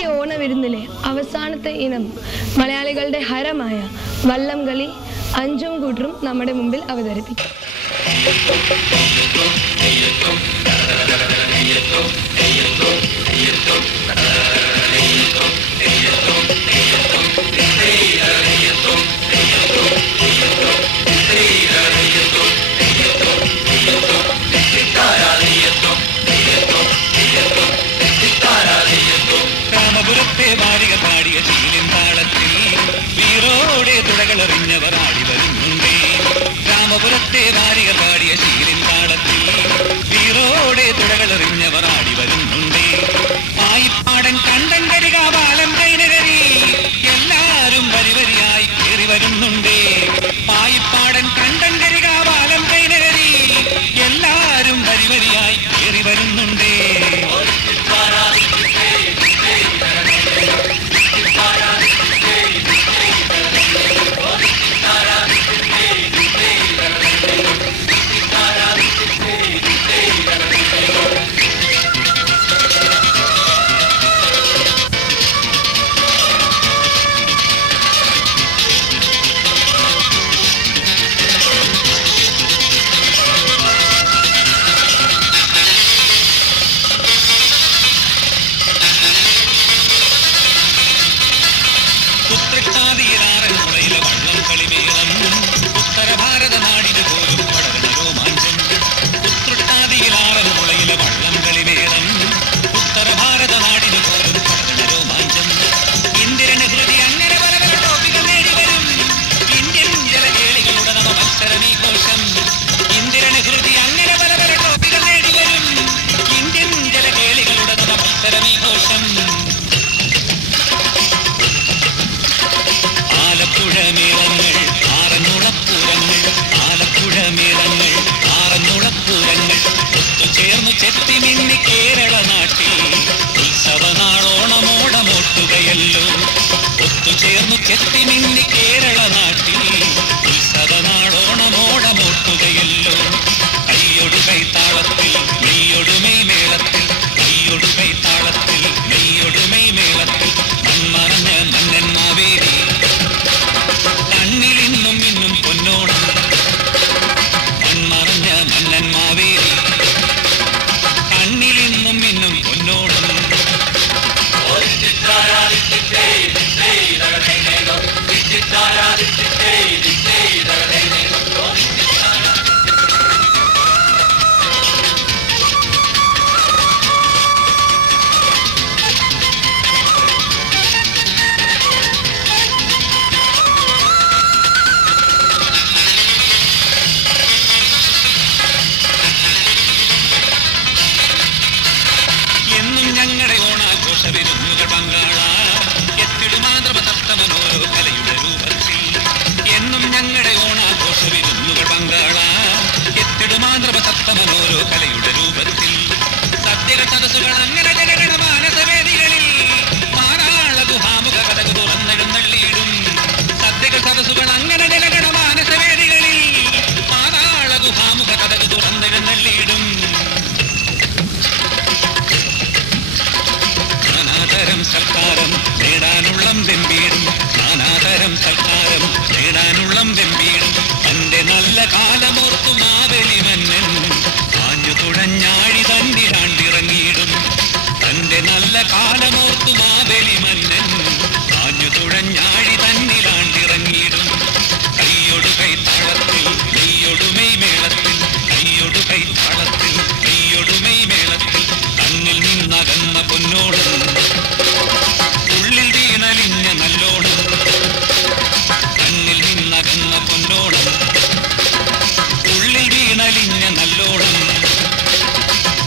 ഈ ഓണവിരുന്നിലെ അവസാനത്തെ ഇനം മലയാളികളുടെ ഹരമായ വള്ളം കളി അഞ്ചും കൂട്ടരും നമ്മുടെ മുമ്പിൽ അവതരിപ്പിക്കും. രാമപുരത്തെ വാരിക പാടിയ ശീലൻ താളത്തിൽ വീറോടെ തുടകളെറിഞ്ഞവർ ആടി വരുന്നുണ്ടേ. രാമപുരത്തെ വാരിക പാടിയ ശീലൻ താളത്തിൽ വീറോടെ തുടകളെറിഞ്ഞവർ ആടി വരുന്നുണ്ടേ. ആയിപ്പാടൻ കണ്ടൻ കരിക ബാലം കൈനകരി എല്ലാരും വരിവരിയായി കയറി വരുന്നുണ്ടേ. ആയിപ്പാടൻ കണ്ടൻ കരിക ബാലം കൈനകരി എല്ലാരും വരിവരിയായി കയറി വരുന്നുണ്ടേ.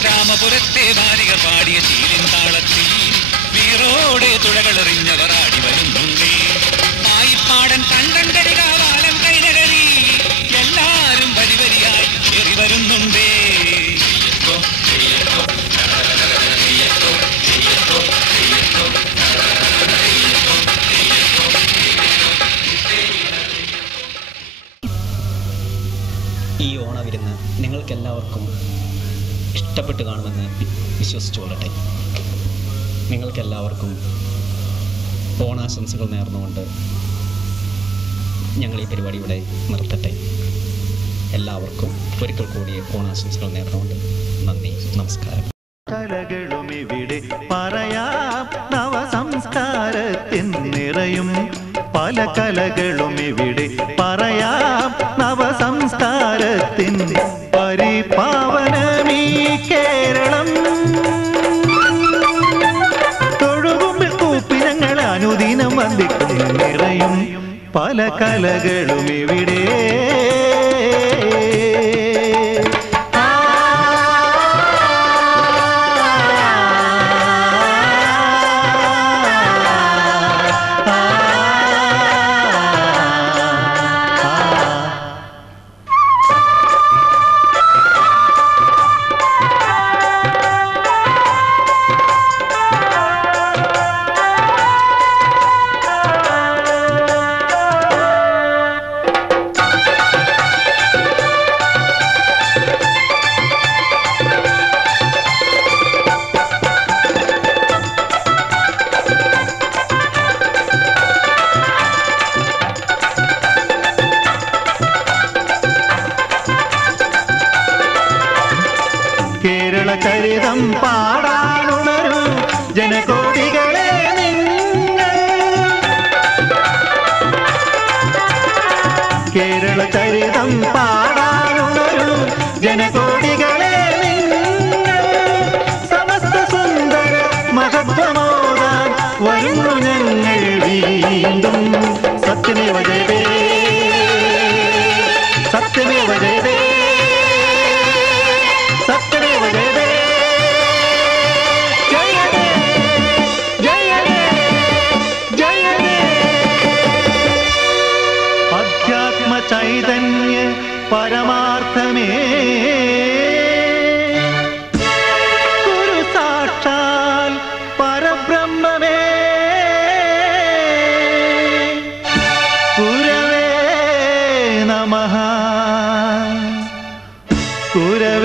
രാമപുരത്തെ വാരിക പാടിയ ശീലൻ താളത്തിൽ വീറോടെ തുഴകളെറിഞ്ഞവർ ആടി വരുന്നുണ്ടേ. ആയിപ്പാടൻ കണ്ടൻ കരിക ബാലം കൈനകരി എല്ലാരും വരിവരിയായി കയറി വരുന്നുണ്ടേ. ഈ ഓണവിരുന്ന് നിങ്ങൾക്കെല്ലാവർക്കും ഇഷ്ടപ്പെട്ട് കാണുമെന്ന് വിശ്വസിച്ചു കൊള്ളട്ടെ. നിങ്ങൾക്കെല്ലാവർക്കും ഓണാശംസകൾ നേർന്നുകൊണ്ട് ഞങ്ങൾ ഈ പരിപാടി ഇവിടെ നിർത്തട്ടെ. എല്ലാവർക്കും ഒരിക്കൽ കൂടി ഓണാശംസകൾ നേർന്നുകൊണ്ട് നന്ദി, നമസ്കാരം. കലകളും ഇവിടെ പറയാം, നവസംസ്കാരത്തിൻ നിറയും പല കലകളും ഇവിടെ പറയാം, നവസംസ്കാരത്തിൻ പരിപാവനമീ കേരളം. തൊഴുകുമ്പിൽ കൂപ്പി ഞങ്ങൾ അനുദിനം വന്ദിക്കുന്നു നിറയും പല കലകളും ഇവിടെ. ചരിതം പാടാനുണരൂ ജനകോടികളെ നിങ്ങൾ. കേരള ചരിതം പാടാനുണരൂ ജനകോടികളെ നിങ്ങൾ. സമസ്ത സുന്ദര മഹത്വമോദാൻ വരുന്നു ഞങ്ങൾ വീണ്ടും. സത്യമേവ ജയതേ, സത്യമേവ ജയതേ, സത്യമേവ ജയതേ. ചൈതന്യ പരമാർത്ഥമേ, ഗുരു സാക്ഷാൽ പരബ്രഹ്മമേ, ഗുരവേ നമഃ, ഗുരവേ